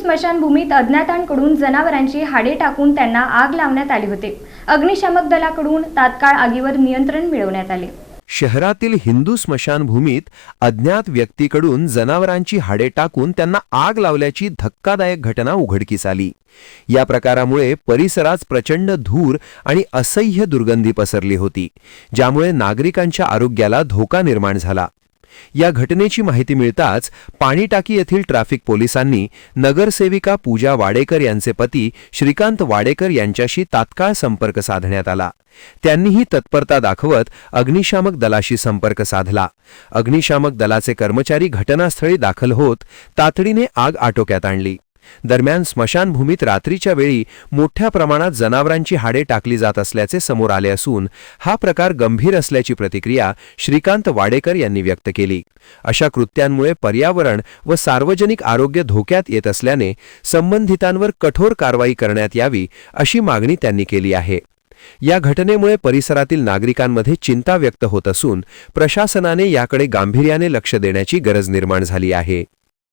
स्मशानभूमीत अज्ञातांकडून जनावरांची हाडे टाकून त्यांना आग लावण्यात आली होती। अग्निशामक दलाकडून तात्काळ आगीवर नियंत्रण मिळवण्यात आले। शहरातील हिंदू स्मशानभूमीत अज्ञात व्यक्तीकडून जनावरांची हाडे टाकून त्यांना आग लावल्याची धक्कादायक घटना उघडकीस आली। या प्रकारामुळे परिसरात प्रचंड धूर आणि असह्य दुर्गंधी पसरली होती, ज्यामुळे नागरिकांच्या आरोग्याला धोका निर्माण झाला। या घटनेची माहिती मिळताच पाणीटाकी येथील ट्रॅफिक पोलिसांनी नगरसेविका पूजा वाडेकर यांचे पती श्रीकांत वाडेकर यांच्याशी तात्काळ संपर्क साधण्यात आला। त्यांनीही तत्परता दाखवत अग्निशामक दलाशी संपर्क साधला। अग्निशामक दलाचे कर्मचारी घटनास्थळी दाखल होत तातडीने आग आटोक्यात आणली। दरम्यान स्मशानभूमीत रात्रीच्या वेळी मोठ्या प्रमाणात जनावरांची हाडे टाकली जात असल्याचे समोर आले असून हा प्रकार गंभीर असल्याची प्रतिक्रिया श्रीकांत वाडेकर यांनी व्यक्त केली। अशा कृत्यांमुळे पर्यावरण व सार्वजनिक आरोग्य धोक्यात येत असल्याने संबंधितांवर कठोर कारवाई करण्यात यावी अशी मागणी त्यांनी केली आहे। या घटनेमुळे परिसरातील नागरिकांमध्ये चिंता व्यक्त होत असून प्रशासनाने याकडे गांभीर्याने लक्ष देण्याची गरज निर्माण झाली आहे।